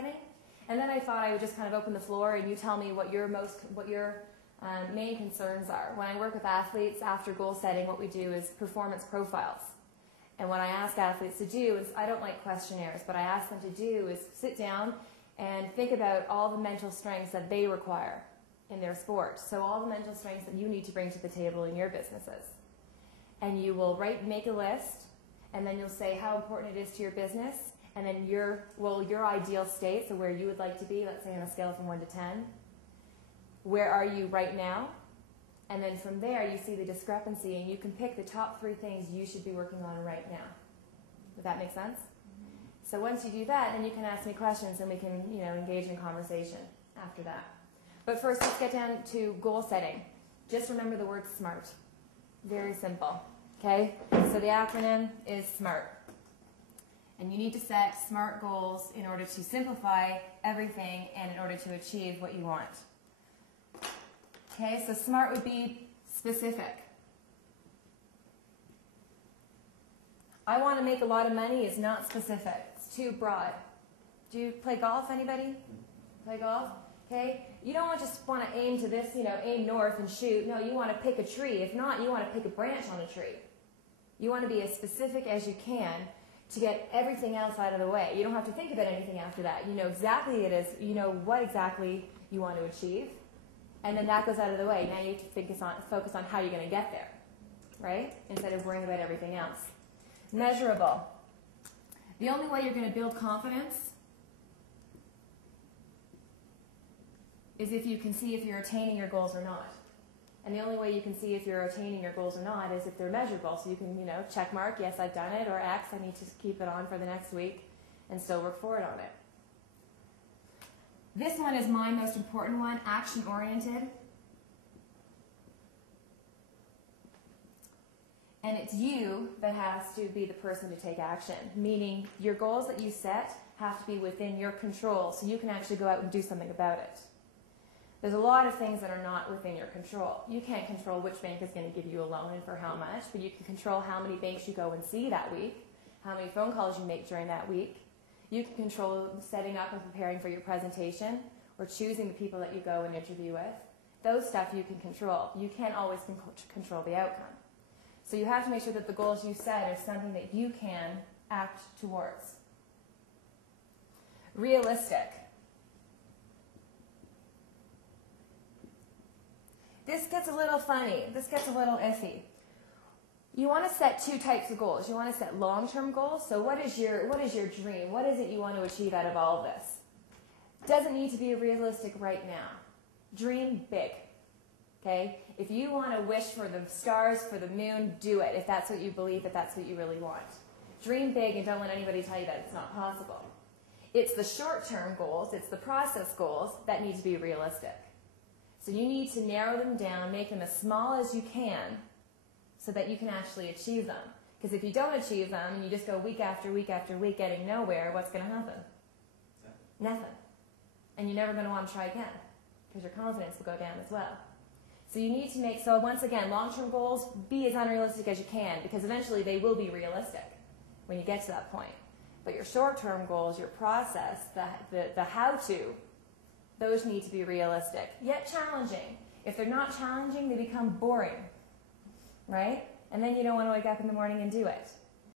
And then I thought I would just kind of open the floor and you tell me what your main concerns are. When I work with athletes after goal setting, what we do is performance profiles. And what I ask athletes to do is, I don't like questionnaires, but I ask them to do is sit down and think about all the mental strengths that they require in their sport. So all the mental strengths that you need to bring to the table in your businesses. And you will make a list, and then you'll say how important it is to your business, and then your ideal state, so where you would like to be, let's say on a scale from 1 to 10. Where are you right now? And then from there, you see the discrepancy, and you can pick the top 3 things you should be working on right now. Does that make sense? So once you do that, then you can ask me questions, and we can, engage in conversation after that. But first, let's get down to goal setting. Just remember the word SMART. Very simple. Okay? So the acronym is SMART. And you need to set SMART goals in order to simplify everything and in order to achieve what you want. Okay, so SMART would be specific. I want to make a lot of money is not specific. It's too broad. Do you play golf, anybody? Play golf? Okay, you don't just want to aim to this, aim north and shoot. No, you want to pick a tree. If not, you want to pick a branch on a tree. You want to be as specific as you can to get everything else out of the way. You don't have to think about anything after that. You know exactly what exactly you want to achieve, and then that goes out of the way. Now you have to focus on how you're going to get there, right? Instead of worrying about everything else. Measurable. The only way you're going to build confidence is if you can see if you're attaining your goals or not. And the only way you can see if you're attaining your goals or not is if they're measurable. So you can, check mark, yes, I've done it, or X, I need to keep it on for the next week and still work forward on it. This one is my most important one, action-oriented. And it's you that has to be the person to take action, meaning your goals that you set have to be within your control so you can actually go out and do something about it. There's a lot of things that are not within your control. You can't control which bank is going to give you a loan and for how much, but you can control how many banks you go and see that week, how many phone calls you make during that week. You can control setting up and preparing for your presentation or choosing the people that you go and interview with. Those stuff you can control. You can't always control the outcome. So you have to make sure that the goals you set are something that you can act towards. Realistic. This gets a little funny. This gets a little iffy. You want to set 2 types of goals. You want to set long-term goals. So what is your dream? What is it you want to achieve out of all of this? Doesn't need to be realistic right now. Dream big. Okay? If you want to wish for the stars, for the moon, do it. If that's what you believe, that that's what you really want. Dream big and don't let anybody tell you that it's not possible. It's the short-term goals, it's the process goals that need to be realistic. So you need to narrow them down, make them as small as you can so that you can actually achieve them. Because if you don't achieve them and you just go week after week after week getting nowhere, what's going to happen? Nothing. And you're never going to want to try again because your confidence will go down as well. So you need to make, so once again, long-term goals, be as unrealistic as you can because eventually they will be realistic when you get to that point. But your short-term goals, your process, the how-to, those need to be realistic, yet challenging. If they're not challenging, they become boring, right? And then you don't want to wake up in the morning and do it.